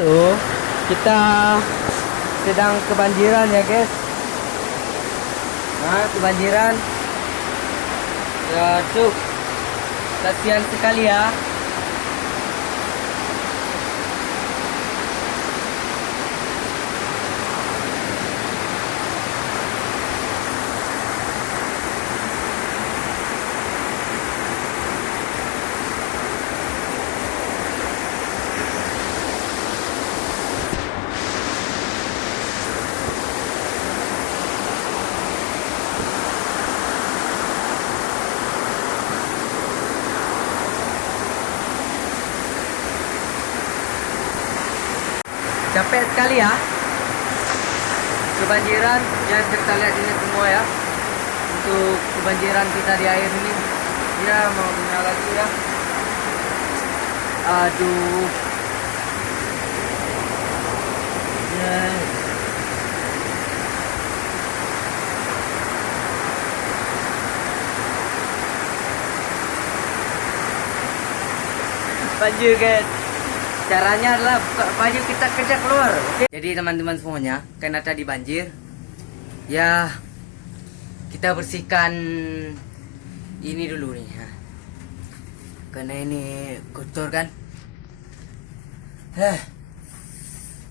itu kita sedang kebanjiran ya guys. Nah, kebanjiran. Aduh, kasihan sekali ya. Capek sekali ya kebanjiran ya, kita lihat ini semua ya, untuk kebanjiran kita di air ini ya. Mau gimana lagi ya, aduh ya. Banjir guys. Caranya adalah buka baju kita kerja keluar, oke? Jadi teman-teman semuanya, karena tadi banjir, ya kita bersihkan ini dulu nih, ya. Karena ini kotor kan.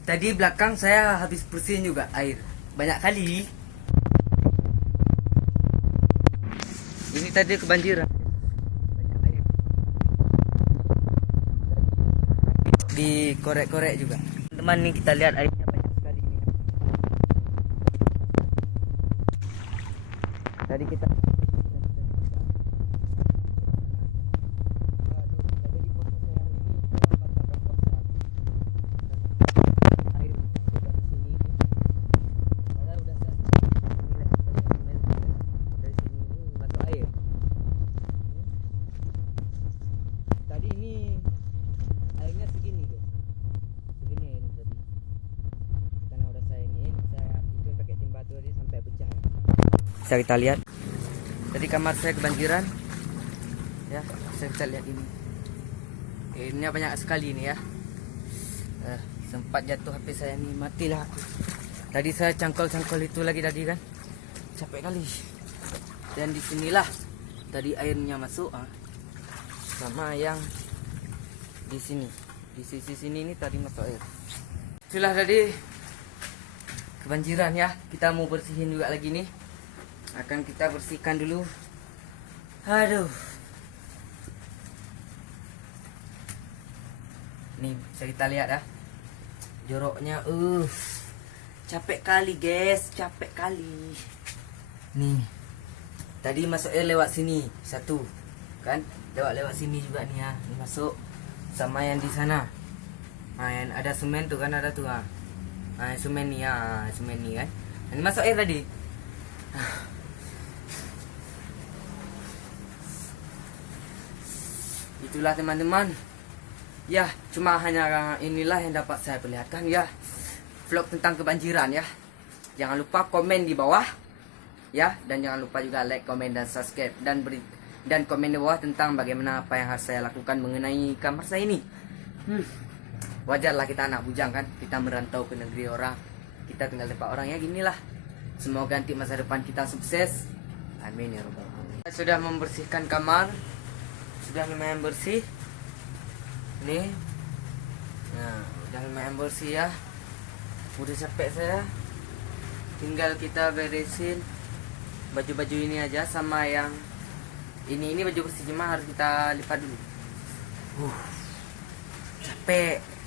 Tadi belakang saya habis bersihin juga air, banyak kali. Ini tadi kebanjiran. Dikorek-korek juga teman, nih kita lihat airnya banyak sekali ini. Tadi kita bisa kita lihat tadi kamar saya kebanjiran ya. Bisa lihat ini, airnya banyak sekali ini ya. Sempat jatuh HP saya nih, matilah aku. Tadi saya cangkol itu lagi tadi kan, capek kali. Dan disinilah tadi airnya masuk sama yang di sini, di sisi sini ini tadi masuk air. Itulah tadi kebanjiran ya, kita mau bersihin juga lagi nih. Akan kita bersihkan dulu. Aduh, nih bisa kita lihat ya, joroknya. Capek kali guys, capek kali. Nih tadi masuk air lewat sini satu kan, lewat sini juga nih ya. Ini masuk sama yang di sana. Nah, yang ada semen tuh kan, ada tuh semen nih ya, semen nih kan. Ini masuk air tadi. Itulah teman-teman ya, cuma hanya inilah yang dapat saya perlihatkan ya, vlog tentang kebanjiran ya. Jangan lupa komen di bawah ya, dan jangan lupa juga like, komen, dan subscribe, dan komen di bawah tentang bagaimana apa yang harus saya lakukan mengenai kamar saya ini. Wajarlah, kita anak bujang kan, kita merantau ke negeri orang, kita tinggal di tempat orang ya, ginilah. Semoga nanti masa depan kita sukses, amin ya robbal alamin. Saya sudah membersihkan kamar, sudah lumayan bersih nih. Nah, udah lumayan bersih ya, udah capek saya. Tinggal kita beresin baju-baju ini aja, sama yang ini baju bersih, cuma harus kita lipat dulu. Capek.